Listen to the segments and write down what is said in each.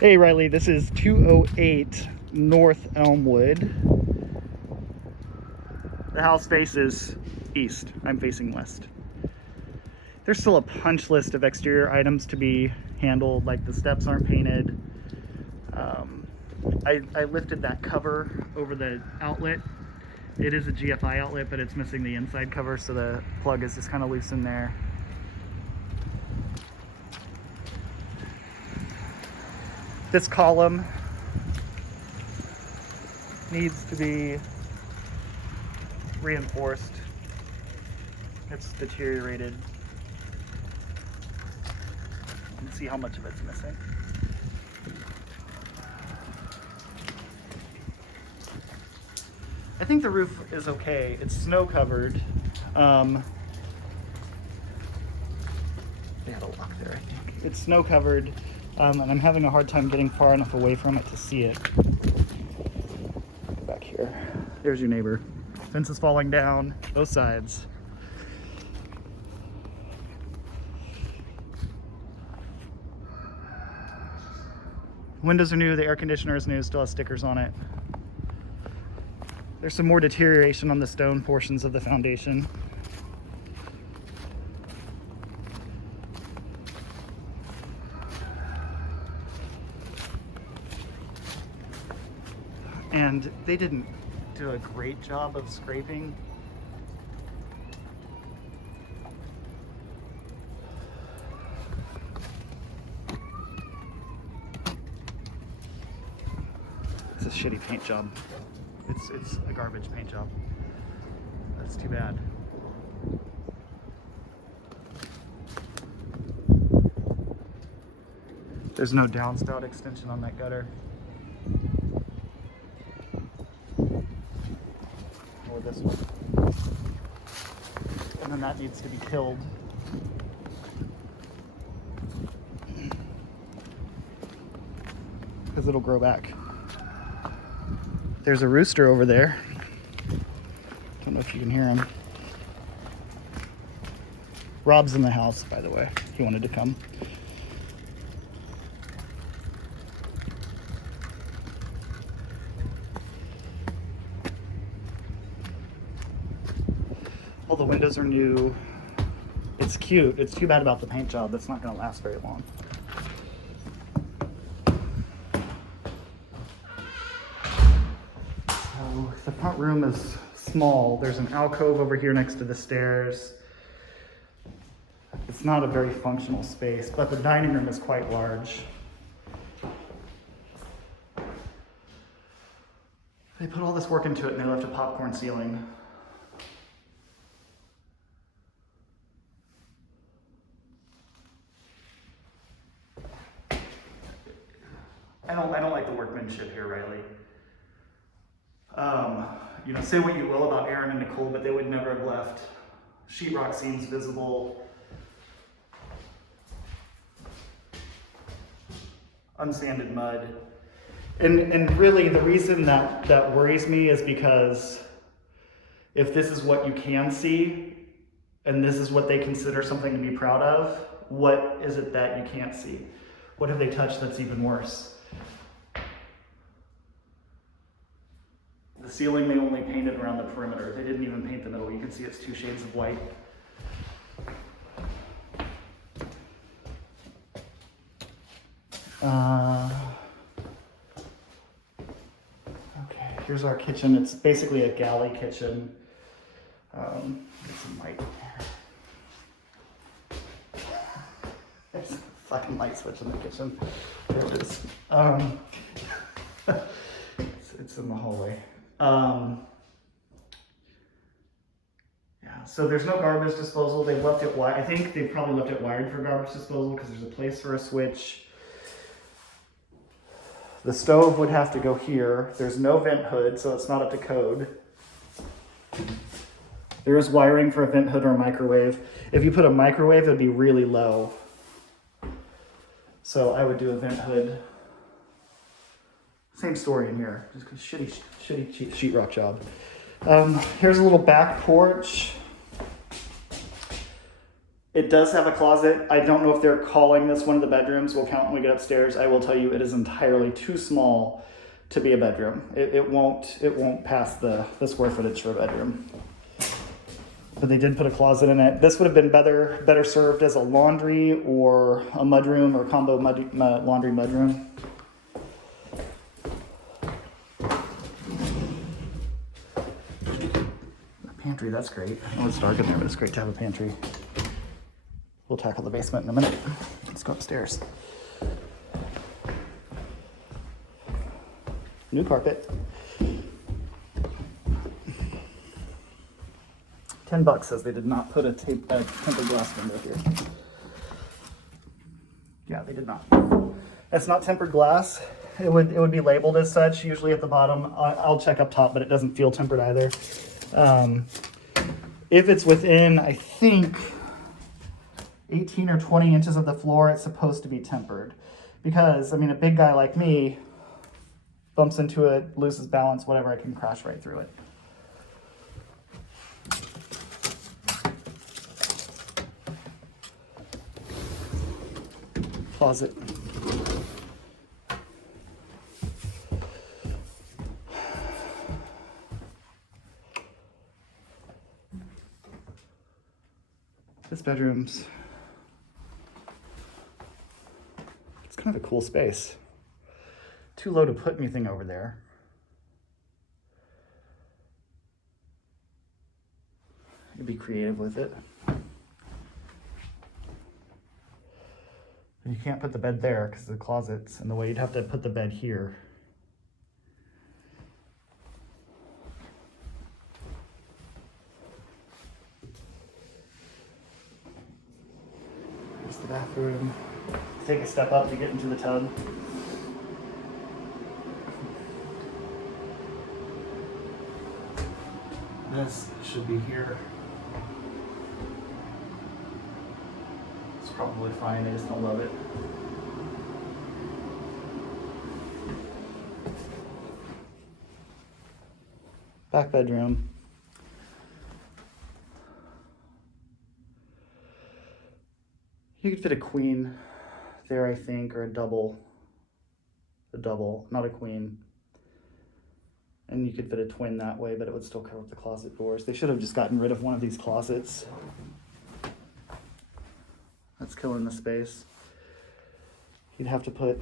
Hey Riley, this is 208 North Elmwood. The house faces east. I'm facing west. There's still a punch list of exterior items to be handled, like the steps aren't painted. I lifted that cover over the outlet. It is a GFI outlet, but it's missing the inside cover, so the plug is just kind of loose in there. This column needs to be reinforced. It's deteriorated. You can see how much of it's missing. I think the roof is okay. It's snow covered. They had a lock there, I think. It's snow covered, and I'm having a hard time getting far enough away from it to see it. Back here. There's your neighbor. Fence is falling down, both sides. Windows are new, the air conditioner is new, still has stickers on it. There's some more deterioration on the stone portions of the foundation. And they didn't do a great job of scraping. It's a shitty paint job. It's a garbage paint job. That's too bad. There's no downspout extension on that gutter. Or this one. And then that needs to be killed. Because it'll grow back. There's a rooster over there. Don't know if you can hear him. Rob's in the house, by the way. He wanted to come. All the windows are new. It's cute. It's too bad about the paint job. That's not going to last very long. So the front room is small. There's an alcove over here next to the stairs. It's not a very functional space, but the dining room is quite large. They put all this work into it and they left a popcorn ceiling. I don't like the workmanship here, Riley. You know, say what you will about Aaron and Nicole, but they would never have left sheetrock seams visible, unsanded mud. And really the reason that worries me is because if this is what you can see, and this is what they consider something to be proud of, what is it that you can't see? What have they touched that's even worse? The ceiling, they only painted around the perimeter. They didn't even paint the middle. You can see it's 2 shades of white. Okay, here's our kitchen. It's basically a galley kitchen. Get some light here. There's a fucking light switch in the kitchen. There it is. It's in the hallway. Yeah, so there's no garbage disposal. They left it wired. I think they probably left it wired for garbage disposal because there's a place for a switch. The stove would have to go here. There's no vent hood, so it's not up to code. There is wiring for a vent hood or a microwave. If you put a microwave, it'd be really low. So I would do a vent hood. Same story in here, just shitty sheetrock job. Here's a little back porch. It does have a closet. I don't know if they're calling this one of the bedrooms. We'll count when we get upstairs. I will tell you it is entirely too small to be a bedroom. It won't pass the square footage for a bedroom. But they did put a closet in it. This would have been better served as a laundry or a mudroom or combo laundry mudroom. Pantry, that's great. I know it's dark in there, but it's great to have a pantry. We'll tackle the basement in a minute. Let's go upstairs. New carpet. $10 says they did not put a tempered glass window here. Yeah, they did not. It's not tempered glass. It would be labeled as such, usually at the bottom. I'll check up top, but it doesn't feel tempered either. If it's within, I think, 18 or 20 inches of the floor, it's supposed to be tempered. Because, I mean, a big guy like me bumps into it, loses balance, whatever, I can crash right through it. Closet. This bedroom's, it's kind of a cool space. Too low to put anything over there. You can be creative with it. And you can't put the bed there because of the closet's in the way. You'd have to put the bed here. Here's the bathroom. Take a step up to get into the tub. This should be here. It's probably fine, I just don't love it. Back bedroom. You could fit a queen there, I think, or a double, not a queen. And you could fit a twin that way, but it would still cover up the closet doors. They should have just gotten rid of one of these closets. That's killing the space. You'd have to put,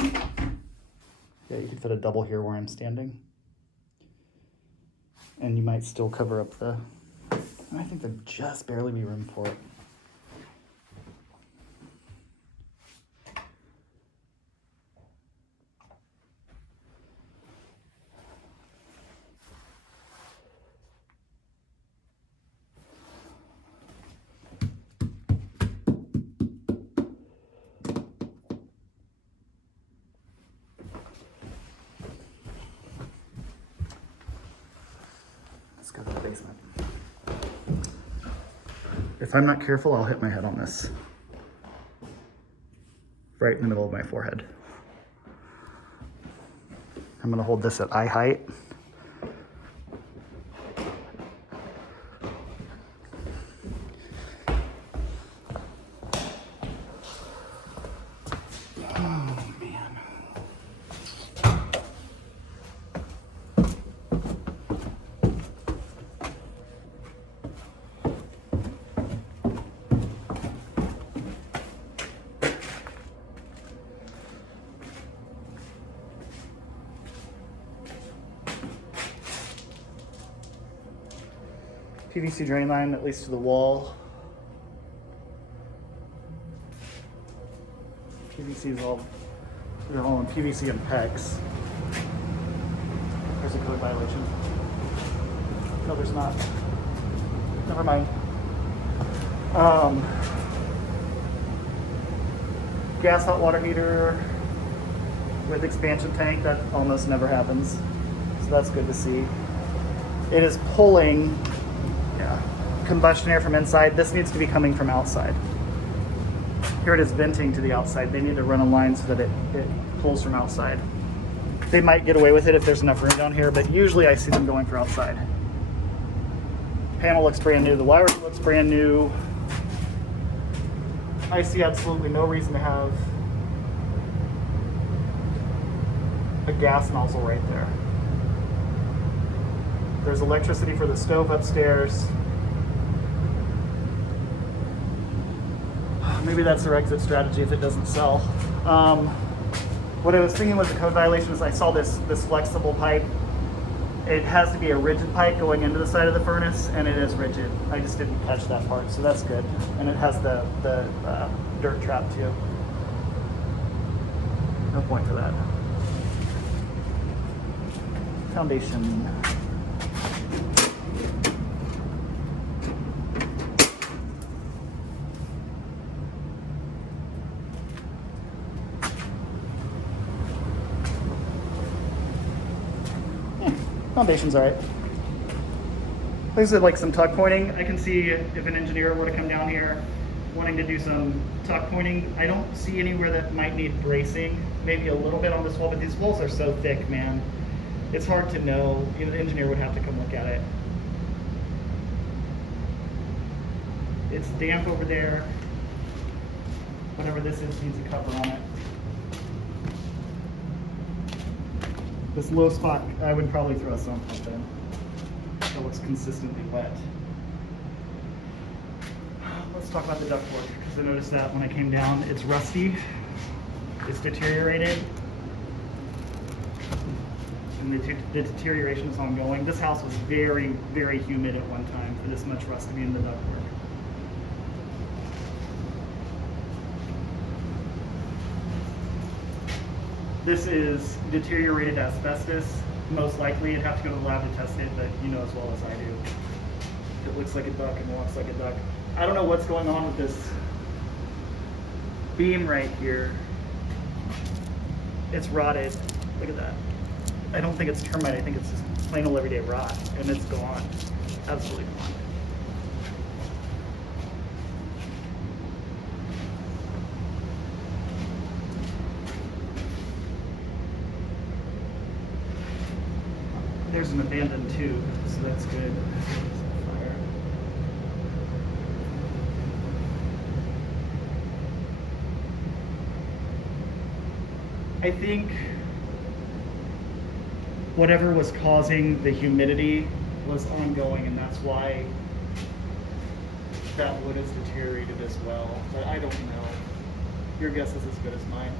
yeah, you could fit a double here where I'm standing. And you might still cover up the, I think there'd just barely be room for it. Let's go to the basement. If I'm not careful, I'll hit my head on this. Right in the middle of my forehead. I'm gonna hold this at eye height. PVC drain line, at least to the wall. PVC is all, they're all in PVC and PEX. There's a code violation. No, there's not. Never mind. Gas hot water heater with expansion tank, that almost never happens. So that's good to see. It is pulling combustion air from inside. This needs to be coming from outside. Here it is venting to the outside. They need to run a line so that it pulls from outside. They might get away with it if there's enough room down here, but usually I see them going for outside. Panel looks brand new. The wiring looks brand new. I see absolutely no reason to have a gas nozzle right there. There's electricity for the stove upstairs. Maybe that's their exit strategy if it doesn't sell. What I was thinking was a code violation is I saw this flexible pipe. It has to be a rigid pipe going into the side of the furnace, and it is rigid. I just didn't catch that part, so that's good. And it has the dirt trap too. No point to that. Foundation. Foundation's all right. These are like some tuck pointing. I can see if an engineer were to come down here wanting to do some tuck pointing. I don't see anywhere that might need bracing. Maybe a little bit on this wall, but these walls are so thick, man. It's hard to know. Even the engineer would have to come look at it. It's damp over there. Whatever this is needs a cover on it. This low spot, I would probably throw a sump pump in. It looks consistently wet. Let's talk about the ductwork, because I noticed that when I came down, it's rusty, it's deteriorated, and the deterioration is ongoing. This house was very, very humid at one time for this much rust to be in the ductwork. This is deteriorated asbestos. Most likely, you'd have to go to the lab to test it, but you know as well as I do. It looks like a duck and walks like a duck. I don't know what's going on with this beam right here. It's rotted. Look at that. I don't think it's termite. I think it's just plain old everyday rot, and it's gone. Absolutely gone. There's an abandoned tube, so that's good. Fire. I think whatever was causing the humidity was ongoing, and that's why that wood has deteriorated as well. But I don't know. Your guess is as good as mine.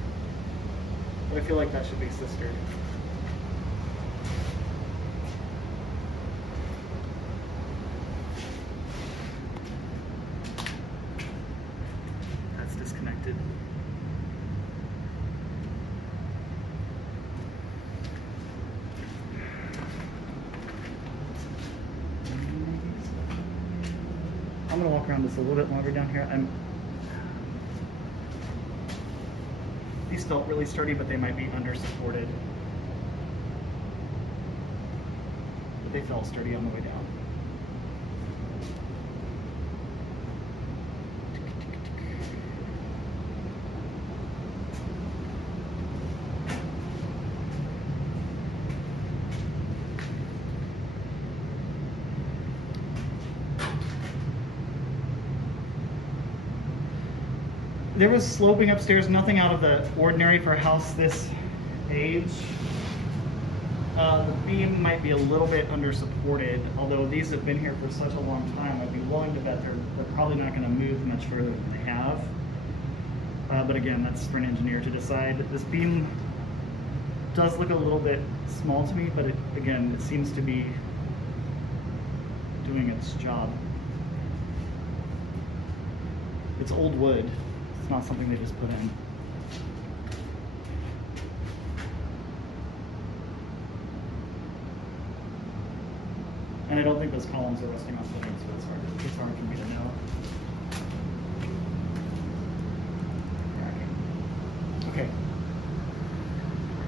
But I feel like that should be sistered. Disconnected. I'm gonna walk around this a little bit longer down here. These felt really sturdy, but they might be under supported. But they felt sturdy on the way down. There was sloping upstairs, nothing out of the ordinary for a house this age. The beam might be a little bit under supported, although these have been here for such a long time. I'd be willing to bet they're probably not going to move much further than they have. But again, that's for an engineer to decide. This beam does look a little bit small to me, but again, it seems to be doing its job. It's old wood. It's not something they just put in. And I don't think those columns are resting on footings, so it's hard for me to know. Okay.